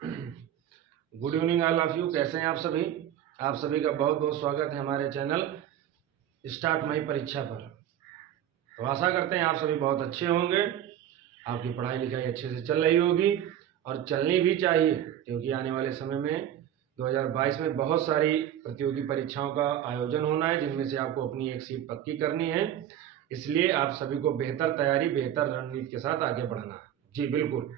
Good evening all of you. कैसे हैं आप सभी? आप सभी का बहुत बहुत स्वागत है हमारे चैनल स्टार्ट माई परीक्षा पर। तो आशा करते हैं आप सभी बहुत अच्छे होंगे, आपकी पढ़ाई लिखाई अच्छे से चल रही होगी और चलनी भी चाहिए, क्योंकि आने वाले समय में 2022 में बहुत सारी प्रतियोगी परीक्षाओं का आयोजन होना है, जिनमें से आपको अपनी एक सीट पक्की करनी है। इसलिए आप सभी को बेहतर तैयारी, बेहतर रणनीति के साथ आगे बढ़ना है। जी बिल्कुल।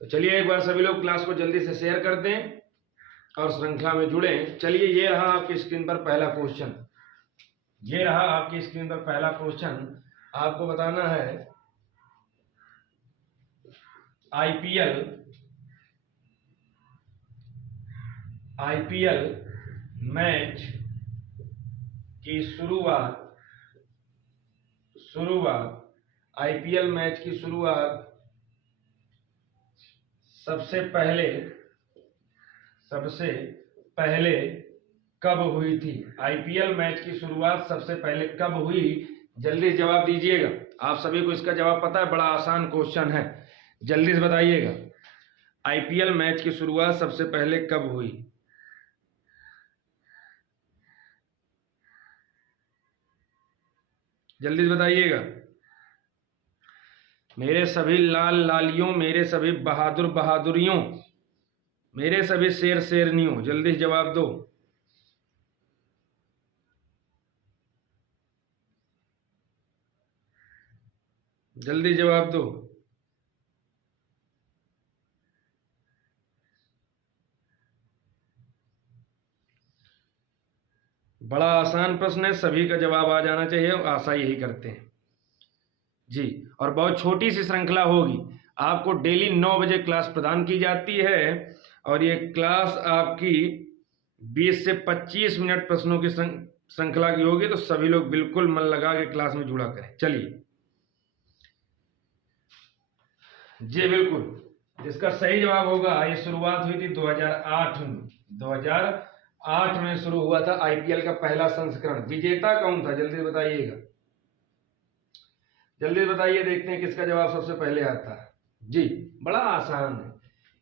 तो चलिए एक बार सभी लोग क्लास को जल्दी से शेयर कर दें और श्रृंखला में जुड़ें। चलिए, ये रहा आपकी स्क्रीन पर पहला क्वेश्चन। ये रहा आपकी स्क्रीन पर पहला क्वेश्चन। आपको बताना है आईपीएल मैच की शुरुआत आईपीएल मैच की शुरुआत सबसे पहले कब हुई थी? आईपीएल मैच की शुरुआत सबसे पहले कब हुई? जल्दी जवाब दीजिएगा। आप सभी को इसका जवाब पता है, बड़ा आसान क्वेश्चन है, जल्दी से बताइएगा। आईपीएल मैच की शुरुआत सबसे पहले कब हुई? जल्दी से बताइएगा। मेरे सभी लाल लालियों, मेरे सभी बहादुर बहादुरियों, मेरे सभी शेर शेरनियों, जल्दी से जवाब दो। जल्दी जवाब दो। बड़ा आसान प्रश्न है, सभी का जवाब आ जाना चाहिए, आशा यही करते हैं जी। और बहुत छोटी सी श्रृंखला होगी। आपको डेली 9 बजे क्लास प्रदान की जाती है और ये क्लास आपकी 20 से 25 मिनट प्रश्नों की श्रृंखला की होगी। तो सभी लोग बिल्कुल मन लगा के क्लास में जुड़ा करें। चलिए जी बिल्कुल, इसका सही जवाब होगा, ये शुरुआत हुई थी 2008 में। 2008 में शुरू हुआ था आईपीएल का पहला संस्करण। विजेता कौन था? जल्दी बताइएगा, जल्दी बताइए, देखते हैं किसका जवाब सबसे पहले आता है। जी बड़ा आसान है,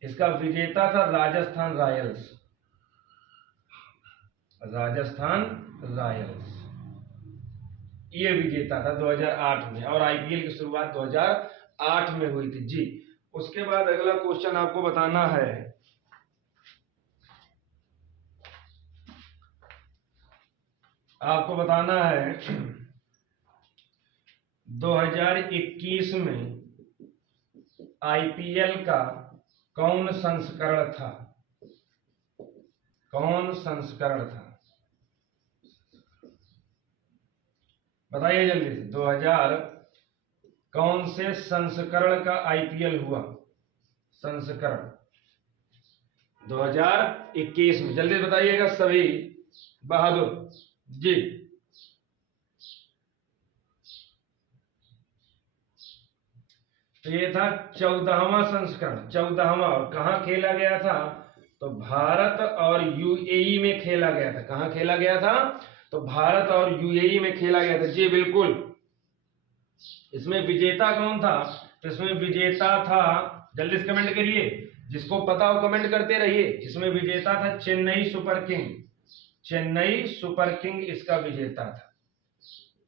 इसका विजेता था राजस्थान रॉयल्स। ये विजेता था 2008 में, और आईपीएल की शुरुआत 2008 में हुई थी जी। उसके बाद अगला क्वेश्चन आपको बताना है, आपको बताना है 2021 में आईपीएल का कौन संस्करण था? बताइए जल्दी से। 2000 कौन से संस्करण का आईपीएल हुआ? संस्करण 2021 में, जल्दी बताइएगा सभी बहादुर जी। तो ये था 14वां संस्करण, 14वां। और कहां खेला गया था? तो भारत और यूएई में खेला गया था। कहां खेला गया था? तो भारत और यूएई में खेला गया था जी बिल्कुल। इसमें विजेता कौन था? तो इसमें विजेता था, जल्दी से कमेंट करिए, जिसको पता हो कमेंट करते रहिए। इसमें विजेता था Chennai super king. Chennai super king इसका विजेता था।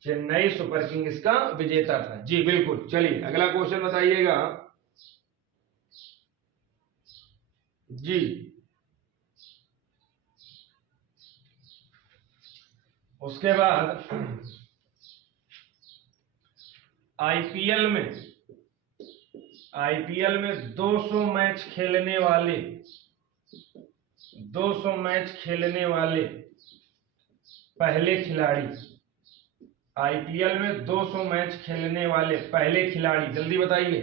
चेन्नई सुपर किंग इसका विजेता था जी बिल्कुल। चलिए अगला क्वेश्चन बताइएगा जी। उसके बाद आईपीएल में 200 मैच खेलने वाले पहले खिलाड़ी। आईपीएल में 200 मैच खेलने वाले पहले खिलाड़ी, जल्दी बताइए।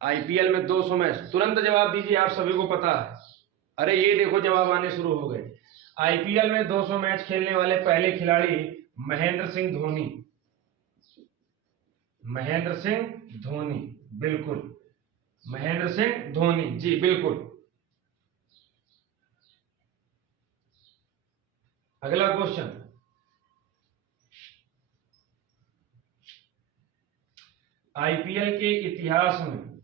आईपीएल में 200 मैच, तुरंत जवाब दीजिए, आप सभी को पता है। अरे ये देखो जवाब आने शुरू हो गए। आईपीएल में 200 मैच खेलने वाले पहले खिलाड़ी महेंद्र सिंह धोनी। महेंद्र सिंह धोनी, बिल्कुल, महेंद्र सिंह धोनी जी बिल्कुल। अगला क्वेश्चन, आईपीएल के इतिहास में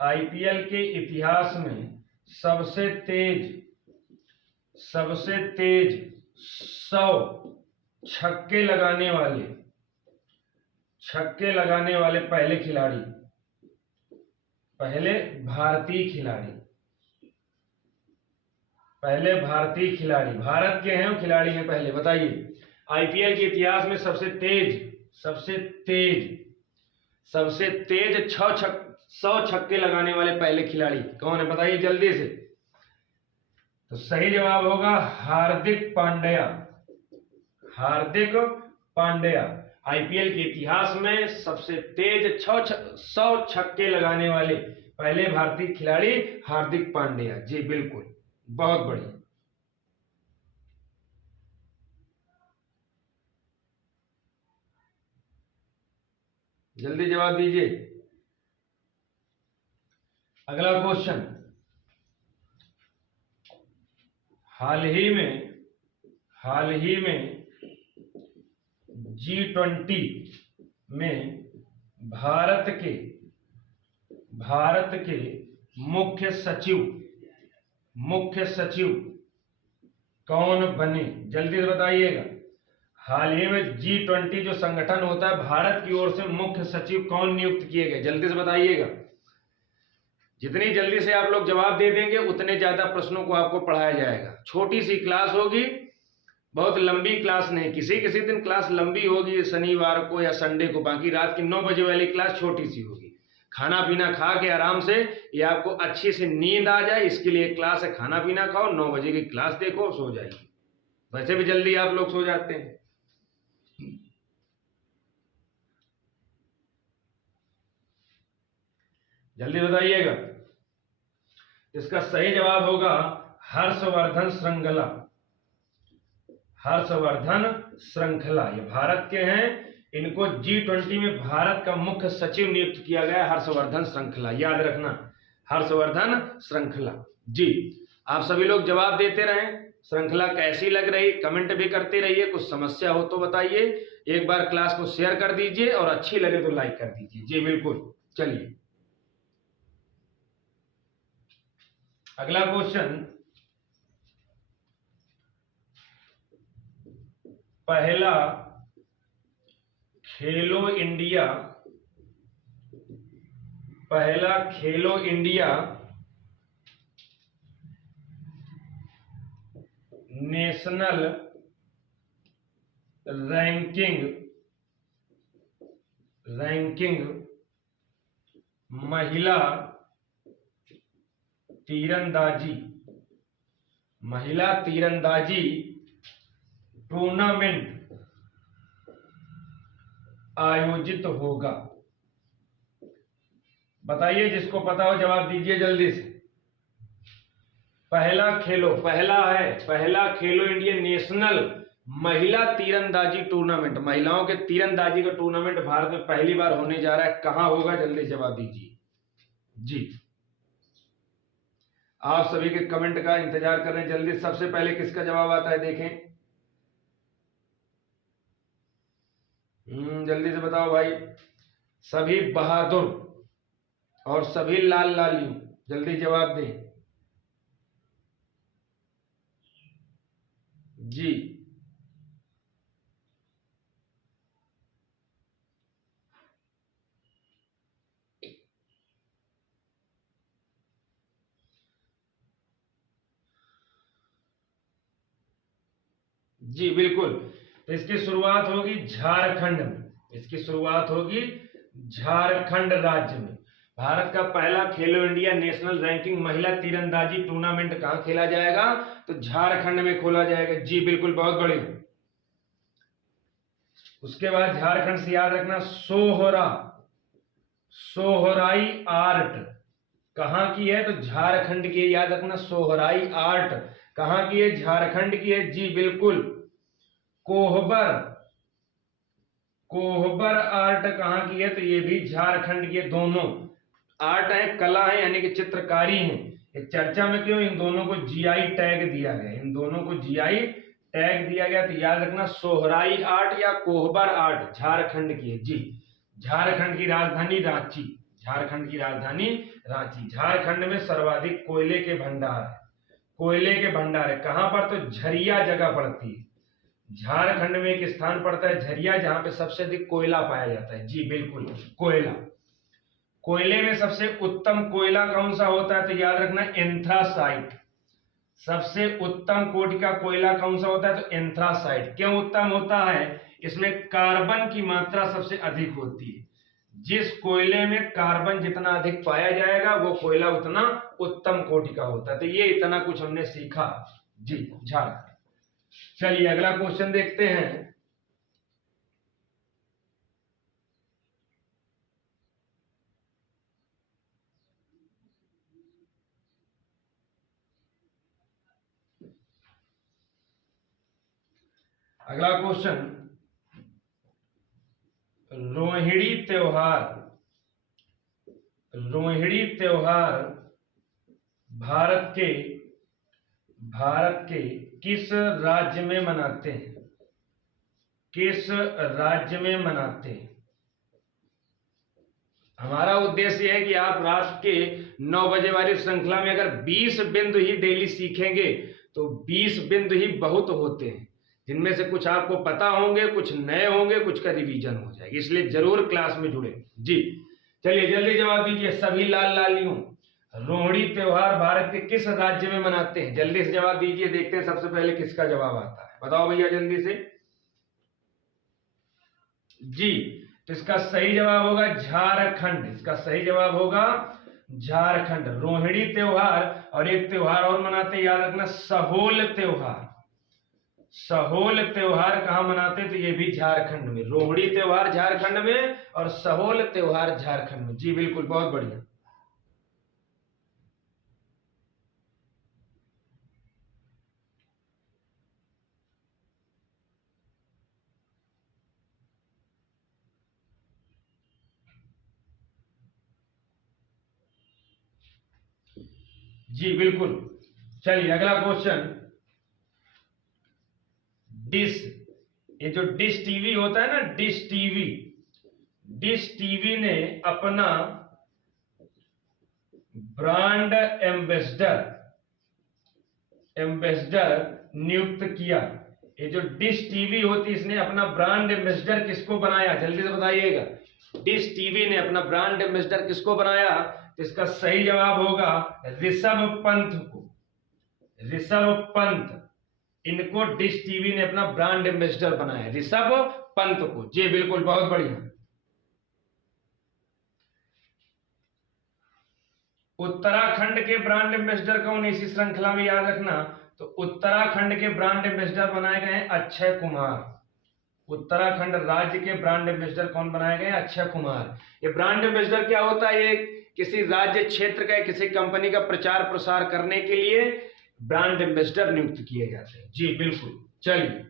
आईपीएल के इतिहास में सबसे तेज 100 छक्के लगाने वाले पहले भारतीय खिलाड़ी भारत के हैं, खिलाड़ी हैं पहले। बताइए आईपीएल के इतिहास में सबसे तेज 100 छक्के लगाने वाले पहले खिलाड़ी कौन है? बताइए जल्दी से। तो सही जवाब होगा हार्दिक पांड्या। आईपीएल के इतिहास में सबसे तेज 100 छक्के लगाने वाले पहले भारतीय खिलाड़ी हार्दिक पांड्या। जी बिल्कुल, बहुत बढ़िया। जल्दी जवाब दीजिए। अगला क्वेश्चन, हाल ही में G20 में भारत के मुख्य सचिव कौन बने? जल्दी से बताइएगा। हाल ही में G20 जो संगठन होता है, भारत की ओर से मुख्य सचिव कौन नियुक्त किए गए? जल्दी से बताइएगा। जितनी जल्दी से आप लोग जवाब दे देंगे उतने ज्यादा प्रश्नों को आपको पढ़ाया जाएगा। छोटी सी क्लास होगी, बहुत लंबी क्लास नहीं। किसी दिन क्लास लंबी होगी, शनिवार को या संडे को, बाकी रात की 9 बजे वाली क्लास छोटी सी होगी। खाना पीना खा के आराम से, ये आपको अच्छी से नींद आ जाए इसके लिए क्लास है। खाना पीना खाओ, 9 बजे की क्लास देखो, सो जाइए। वैसे भी जल्दी आप लोग सो जाते हैं। जल्दी बताइएगा। इसका सही जवाब होगा हर्षवर्धन श्रृंखला। ये भारत के हैं, इनको G20 में भारत का मुख्य सचिव नियुक्त किया गया। हर्षवर्धन श्रृंखला, याद रखना, हर्षवर्धन श्रृंखला। जी आप सभी लोग जवाब देते रहें। श्रृंखला कैसी लग रही कमेंट भी करते रहिए। कुछ समस्या हो तो बताइए। एक बार क्लास को शेयर कर दीजिए और अच्छी लगे तो लाइक कर दीजिए। जी बिल्कुल। चलिए अगला क्वेश्चन, पहला खेलो इंडिया नेशनल रैंकिंग महिला तीरंदाजी टूर्नामेंट आयोजित होगा। बताइए, जिसको पता हो जवाब दीजिए जल्दी से। पहला खेलो इंडिया नेशनल महिला तीरंदाजी टूर्नामेंट, महिलाओं के तीरंदाजी का टूर्नामेंट भारत में पहली बार होने जा रहा है, कहां होगा? जल्दी जवाब दीजिए। जी आप सभी के कमेंट का इंतजार कर रहे हैं। जल्दी सबसे पहले किसका जवाब आता है देखें। जल्दी से बताओ भाई। सभी बहादुर और सभी लाल लालियों जल्दी जवाब दें। जी जी बिल्कुल। तो इसकी शुरुआत होगी झारखंड में। झारखंड राज्य में। भारत का पहला खेलो इंडिया नेशनल रैंकिंग महिला तीरंदाजी टूर्नामेंट कहां खेला जाएगा? तो झारखंड में खोला जाएगा। जी बिल्कुल, बहुत बढ़िया। उसके बाद झारखंड से याद रखना सोहराई आर्ट कहां की है? तो झारखंड की, याद रखना। सोहराई आर्ट कहां की है? झारखंड की है। जी बिल्कुल। कोहबर आर्ट कहां की है? तो ये भी झारखंड की है। दोनों आर्ट है, कला है, यानी कि चित्रकारी है। एक चर्चा में क्यों? इन दोनों को जीआई टैग दिया गया। तो याद रखना, सोहराई आर्ट या कोहबर आर्ट झारखंड की है। जी झारखंड की राजधानी रांची। झारखंड की राजधानी रांची। झारखंड में सर्वाधिक कोयले के भंडार है, कोयले के भंडार है कहां पर, तो झरिया जगह पड़ती है। झारखंड में एक स्थान पड़ता है झरिया, जहां पे सबसे अधिक कोयला पाया जाता है। जी बिल्कुल, कोयला। कोयले में सबसे उत्तम कोयला कौन सा होता है, तो याद रखना एंथ्रासाइट। सबसे उत्तम कोटि का कोयला कौन सा होता है, तो एंथ्रासाइट। क्यों उत्तम होता है, इसमें कार्बन की मात्रा सबसे अधिक होती है। जिस कोयले में कार्बन जितना अधिक पाया जाएगा वो कोयला उतना उत्तम कोटि का होता है। तो ये इतना कुछ हमने सीखा जी झारखंड। चलिए अगला क्वेश्चन देखते हैं। अगला क्वेश्चन, रोहिणी त्योहार, रोहिणी त्योहार भारत के किस राज्य में मनाते हैं, किस राज्य में मनाते हैं। हमारा उद्देश्य है कि आप रात के 9 बजे वाली श्रृंखला में अगर 20 बिंदु ही डेली सीखेंगे तो 20 बिंदु ही बहुत होते हैं, जिनमें से कुछ आपको पता होंगे, कुछ नए होंगे, कुछ का रिवीजन हो जाएगा। इसलिए जरूर क्लास में जुड़े जी। चलिए जल्दी जवाब दीजिए सभी लाल लालियों। रोहिणी त्योहार भारत के किस राज्य में मनाते हैं, जल्दी से जवाब दीजिए। देखते हैं सबसे पहले किसका जवाब आता है, बताओ भैया जल्दी से जी। तो इसका सही जवाब होगा झारखंड, इसका सही जवाब होगा झारखंड। रोहिणी त्योहार और एक त्योहार और मनाते हैं, याद रखना सहोल त्योहार। सहोल त्योहार कहां मनाते हैं, तो ये भी झारखंड में। रोहिणी त्योहार झारखंड में और सहोल त्योहार झारखंड में। जी बिल्कुल, बहुत बढ़िया। जी बिल्कुल। चलिए अगला क्वेश्चन, डिश, ये जो डिश टीवी होता है ना, डिश टीवी, डिश टीवी ने अपना ब्रांड एम्बेसडर नियुक्त किया। ये जो डिश टीवी होती है, इसने अपना ब्रांड एम्बेसडर किसको बनाया, जल्दी से बताइएगा। डिश टीवी ने अपना ब्रांड एम्बेसडर किसको बनाया, तो इसका सही जवाब होगा ऋषभ पंत को। ऋषभ पंत, इनको डिश टीवी ने अपना ब्रांड एम्बेसडर बनाया, ऋषभ पंत को। जी बिल्कुल, बहुत बढ़िया। उत्तराखंड के ब्रांड एम्बेसडर कौन है, इसी श्रृंखला में याद रखना। तो उत्तराखंड के ब्रांड एम्बेसडर बनाए गए हैं अक्षय कुमार। उत्तराखंड राज्य के ब्रांड एम्बेसडर कौन बनाए गए, अक्षय कुमार। ये ब्रांड एम्बेसडर क्या होता है, ये किसी राज्य क्षेत्र का, किसी कंपनी का प्रचार प्रसार करने के लिए ब्रांड एम्बेसडर नियुक्त किए जाते हैं। जी बिल्कुल। चलिए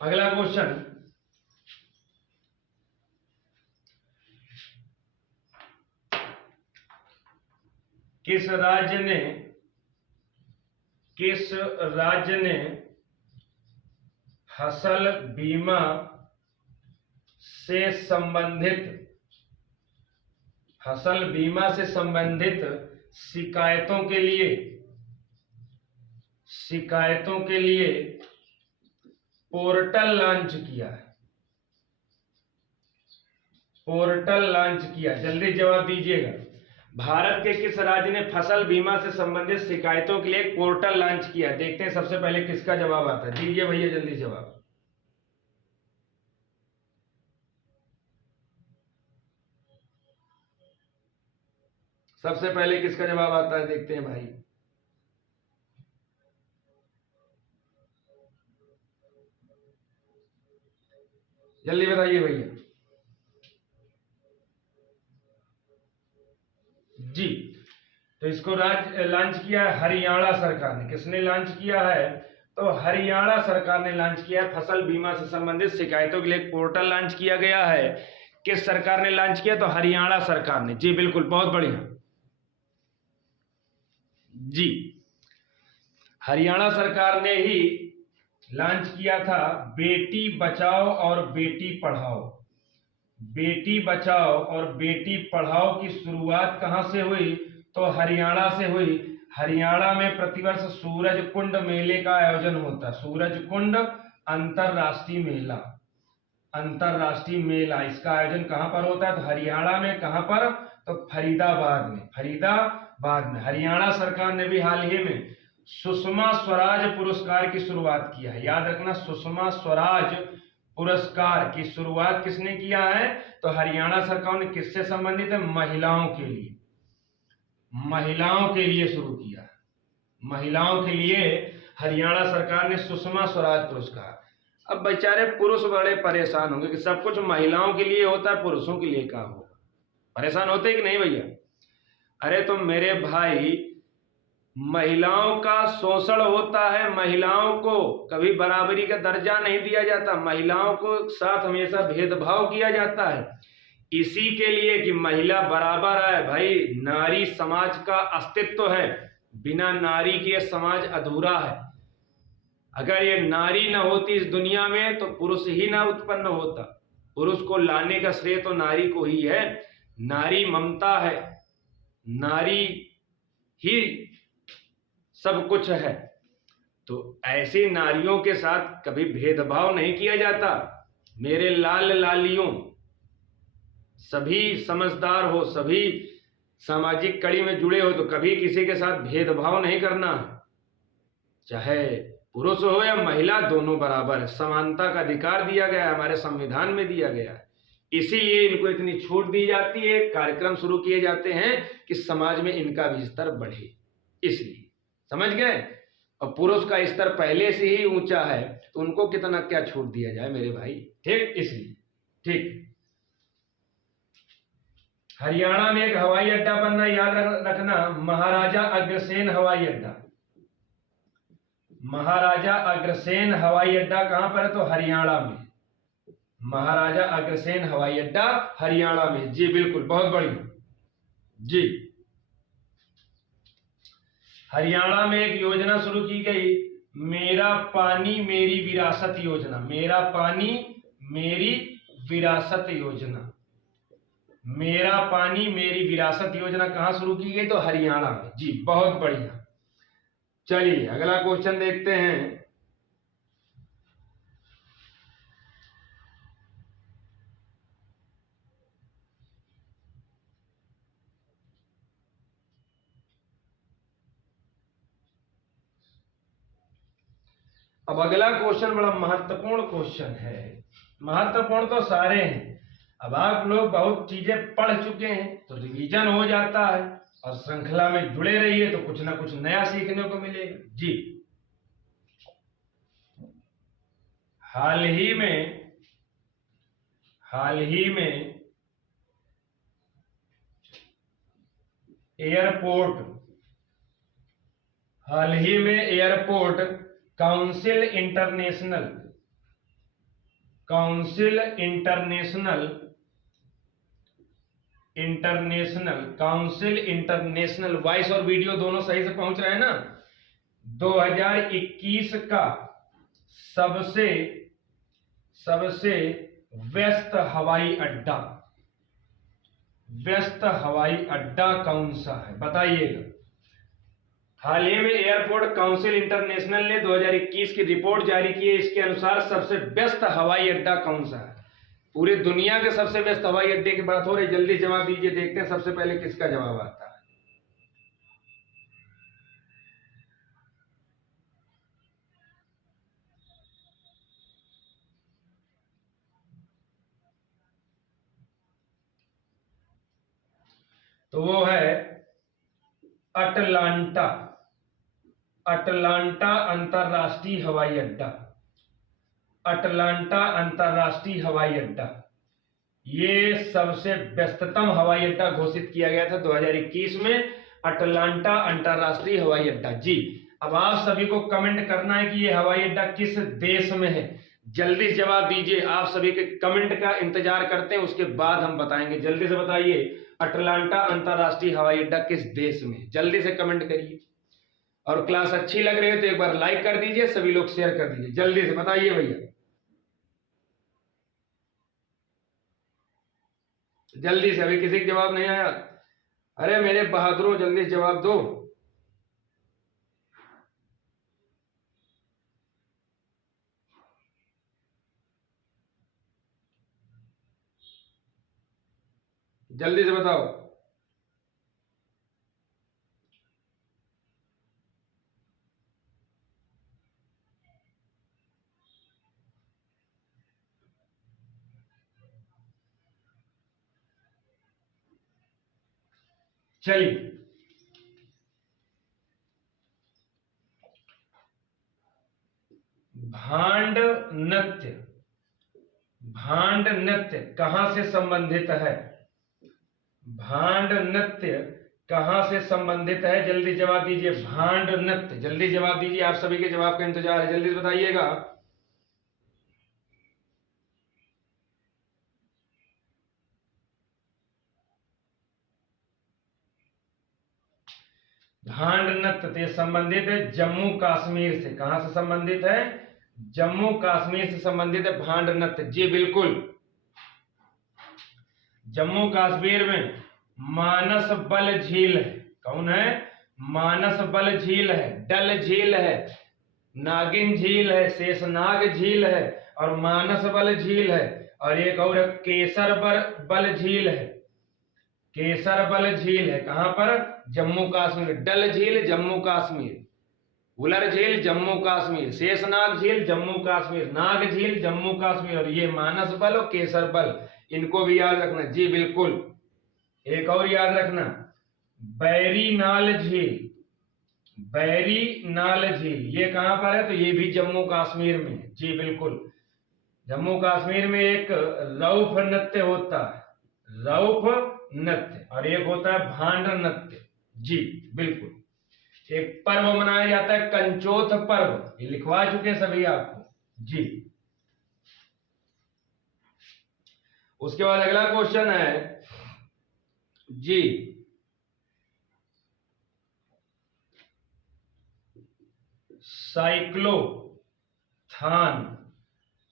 अगला क्वेश्चन, किस राज्य ने फसल बीमा से संबंधित शिकायतों के लिए पोर्टल लॉन्च किया है, पोर्टल लॉन्च किया, जल्दी जवाब दीजिएगा। भारत के किस राज्य ने फसल बीमा से संबंधित शिकायतों के लिए एक पोर्टल लॉन्च किया, देखते हैं सबसे पहले किसका जवाब आता है। दीजिए भैया जल्दी जवाब। सबसे पहले किसका जवाब आता है, देखते हैं भाई। जल्दी बताइए भैया जी। तो इसको लॉन्च किया है हरियाणा सरकार ने। किसने लॉन्च किया है, तो हरियाणा सरकार ने लॉन्च किया है। फसल बीमा से संबंधित शिकायतों के लिए एक पोर्टल लॉन्च किया गया है। किस सरकार ने लॉन्च किया? तो हरियाणा सरकार ने। जी बिल्कुल, बहुत बढ़िया जी, हरियाणा सरकार ने ही लॉन्च किया था बेटी बचाओ और बेटी पढ़ाओ। बेटी बचाओ और बेटी पढ़ाओ की शुरुआत कहां से हुई? तो हरियाणा से हुई। हरियाणा में प्रतिवर्ष सूरज कुंड मेले का आयोजन होता है। सूरज कुंड अंतरराष्ट्रीय मेला, अंतरराष्ट्रीय मेला, इसका आयोजन कहां पर होता है? तो हरियाणा में। कहां पर? तो फरीदाबाद में। फरीदाबाद में। हरियाणा सरकार ने भी हाल ही में सुषमा स्वराज पुरस्कार की शुरुआत किया है। याद रखना, सुषमा स्वराज पुरस्कार की शुरुआत किसने किया है? तो हरियाणा सरकार ने। किससे संबंधित है? महिलाओं के लिए, महिलाओं के लिए शुरू किया। महिलाओं के लिए हरियाणा सरकार ने सुषमा स्वराज पुरस्कार। अब बेचारे पुरुष बड़े परेशान होंगे कि सब कुछ महिलाओं के लिए होता है, पुरुषों के लिए क्या होगा? परेशान होते कि नहीं भैया? अरे तो मेरे भाई, महिलाओं का शोषण होता है, महिलाओं को कभी बराबरी का दर्जा नहीं दिया जाता, महिलाओं को साथ हमेशा भेदभाव किया जाता है, इसी के लिए कि महिला बराबर है। भाई, नारी समाज का अस्तित्व है, बिना नारी के यह समाज अधूरा है। अगर ये नारी न होती इस दुनिया में तो पुरुष ही ना उत्पन्न होता। पुरुष को लाने का श्रेय तो नारी को ही है। नारी ममता है, नारी ही सब कुछ है। तो ऐसी नारियों के साथ कभी भेदभाव नहीं किया जाता। मेरे लाल लालियों, सभी समझदार हो, सभी सामाजिक कड़ी में जुड़े हो, तो कभी किसी के साथ भेदभाव नहीं करना। चाहे पुरुष हो या महिला, दोनों बराबर है। समानता का अधिकार दिया गया है, हमारे संविधान में दिया गया है। इसीलिए इनको इतनी छूट दी जाती है, कार्यक्रम शुरू किए जाते हैं कि समाज में इनका भी स्तर बढ़े। इसलिए, समझ गए? और पुरुष का स्तर पहले से ही ऊंचा है, तो उनको कितना क्या छूट दिया जाए मेरे भाई? ठीक, इसलिए ठीक। हरियाणा में एक हवाई अड्डा बनना, याद रखना, महाराजा अग्रसेन हवाई अड्डा। महाराजा अग्रसेन हवाई अड्डा कहां पर है? तो हरियाणा में। महाराजा अग्रसेन हवाई अड्डा हरियाणा में। जी बिल्कुल, बहुत बढ़िया जी। हरियाणा में एक योजना शुरू की गई, मेरा पानी मेरी विरासत योजना। मेरा पानी मेरी विरासत योजना। मेरा पानी मेरी विरासत योजना कहां शुरू की गई? तो हरियाणा में। जी बहुत बढ़िया। चलिए अगला क्वेश्चन देखते हैं। अब अगला क्वेश्चन बड़ा महत्वपूर्ण क्वेश्चन है। महत्वपूर्ण तो सारे हैं। अब आप लोग बहुत चीजें पढ़ चुके हैं तो रिवीजन हो जाता है, और श्रृंखला में जुड़े रहिए तो कुछ ना कुछ नया सीखने को मिलेगा। जी, हाल ही में एयरपोर्ट काउंसिल इंटरनेशनल वॉइस और वीडियो दोनों सही से पहुंच रहे हैं ना? 2021 का सबसे व्यस्त हवाई अड्डा कौन सा है? बताइएगा। हाल ही में एयरपोर्ट काउंसिल इंटरनेशनल ने 2021 की रिपोर्ट जारी की है। इसके अनुसार सबसे व्यस्त हवाई अड्डा कौन सा है? पूरी दुनिया के सबसे व्यस्त हवाई अड्डे की बात हो रही। जल्दी जवाब दीजिए, देखते हैं सबसे पहले किसका जवाब आता है। तो वो है अटलांटा अंतरराष्ट्रीय हवाई अड्डा। अटलांटा अंतरराष्ट्रीय हवाई अड्डा ये सबसे व्यस्ततम हवाई अड्डा घोषित किया गया था 2021 में। अटलांटा अंतरराष्ट्रीय हवाई अड्डा। जी, अब आप सभी को कमेंट करना है कि ये हवाई अड्डा किस देश में है। जल्दी से जवाब दीजिए। आप सभी के कमेंट का इंतजार करते हैं, उसके बाद हम बताएंगे। जल्दी से बताइए, अटलांटा अंतरराष्ट्रीय हवाई अड्डा किस देश में? जल्दी से कमेंट करिए। और क्लास अच्छी लग रही है तो एक बार लाइक कर दीजिए, सभी लोग शेयर कर दीजिए। जल्दी से बताइए भैया, जल्दी से। अभी किसी का जवाब नहीं आया? अरे मेरे बहादुरों, जल्दी से जवाब दो। जल्दी से बताओ। चलिए, भांड नृत्य, भांड नृत्य कहां से संबंधित है? भांड नृत्य कहां से संबंधित है? जल्दी जवाब दीजिए। भांड नृत्य, जल्दी जवाब दीजिए। आप सभी के जवाब का इंतजार है, जल्दी बताइएगा। भांड नृत्य से संबंधित है जम्मू कश्मीर से। कहां से संबंधित है? जम्मू कश्मीर से संबंधित है भांड नृत्य। जी बिल्कुल, जम्मू कश्मीर में मानस बल झील है। कौन है? मानस बल झील है, डल झील है, नागिन झील है, शेषनाग झील है और मानस बल झील है। और एक और केसर बल झील है। केसर बल झील है कहां पर? जम्मू कश्मीर। डल झील जम्मू कश्मीर, उलर झील जम्मू कश्मीर, शेषनाग झील जम्मू कश्मीर, नाग झील जम्मू कश्मीर और ये मानस बल और केसर बल, इनको भी याद रखना। जी बिल्कुल। एक और याद रखना, बैरी नाल झील, बैरी नाल झील ये कहां पर है? तो ये भी जम्मू कश्मीर में। जी बिल्कुल, जम्मू कश्मीर में एक रऊफ नृत्य होता है, रऊफ नृत्य, और एक होता है भांड नृत्य। जी बिल्कुल। एक पर्व मनाया जाता है कंचोथ पर्व, ये लिखवा चुके सभी आपको। जी, उसके बाद अगला क्वेश्चन है जी, साइक्लोथॉन,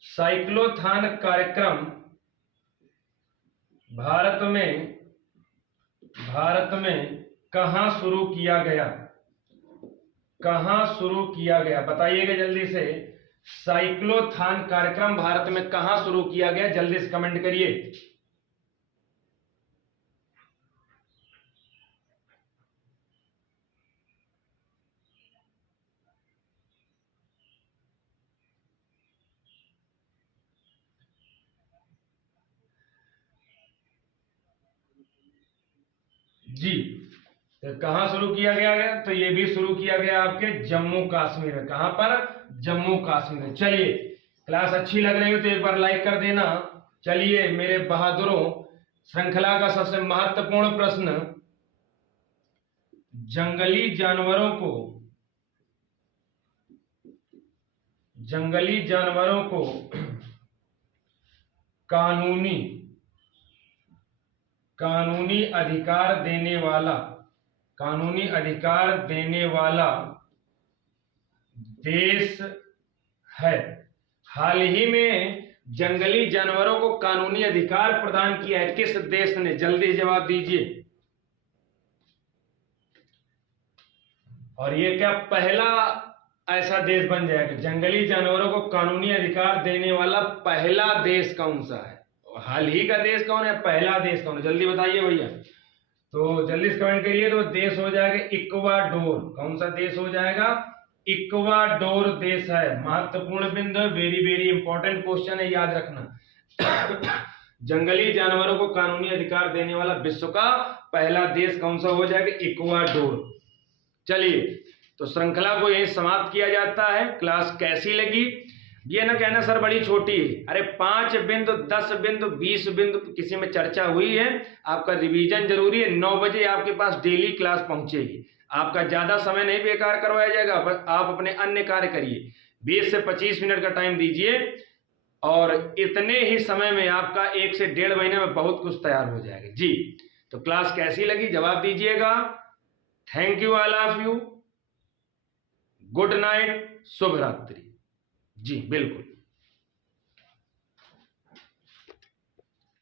साइक्लोथॉन कार्यक्रम भारत में कहां शुरू किया गया? कहां शुरू किया गया? बताइएगा जल्दी से। साइक्लोथॉन कार्यक्रम भारत में कहां शुरू किया गया? जल्दी से कमेंट करिए। जी, तो कहां शुरू किया गया? तो ये भी शुरू किया गया आपके जम्मू कश्मीर में। कहां पर? जम्मू कश्मीर में। चलिए, क्लास अच्छी लग रही हो तो एक बार लाइक कर देना। चलिए मेरे बहादुरों, श्रृंखला का सबसे महत्वपूर्ण प्रश्न, जंगली जानवरों को कानूनी अधिकार देने वाला देश है। हाल ही में जंगली जानवरों को कानूनी अधिकार प्रदान किया है किस देश ने? जल्दी जवाब दीजिए। और ये क्या पहला ऐसा देश बन जाएगा? जंगली जानवरों को कानूनी अधिकार देने वाला पहला देश कौन सा है? हाल ही का देश कौन है? पहला देश कौन है? जल्दी बताइए भैया। तो जल्दी से कमेंट करिए। तो देश हो जाएगा इक्वाडोर। कौन सा देश हो जाएगा? इक्वाडोर देश है। महत्वपूर्ण बिंदु, वेरी वेरी इंपॉर्टेंट क्वेश्चन है, याद रखना। जंगली जानवरों को कानूनी अधिकार देने वाला विश्व का पहला देश कौन सा हो जाएगा? इक्वाडोर। चलिए, तो श्रृंखला को यही समाप्त किया जाता है। क्लास कैसी लगी? ये ना कहना सर बड़ी छोटी है। अरे 5 बिंदु, 10 बिंदु, 20 बिंदु किसी में चर्चा हुई है। आपका रिवीजन जरूरी है। 9 बजे आपके पास डेली क्लास पहुंचेगी। आपका ज्यादा समय नहीं बेकार करवाया जाएगा। आप अपने अन्य कार्य करिए। 20 से 25 मिनट का टाइम दीजिए। और इतने ही समय में आपका 1 से 1.5 महीने में बहुत कुछ तैयार हो जाएगा जी। तो क्लास कैसी लगी जवाब दीजिएगा। Thank you all of you, good night, शुभ रात्रि। जी बिल्कुल।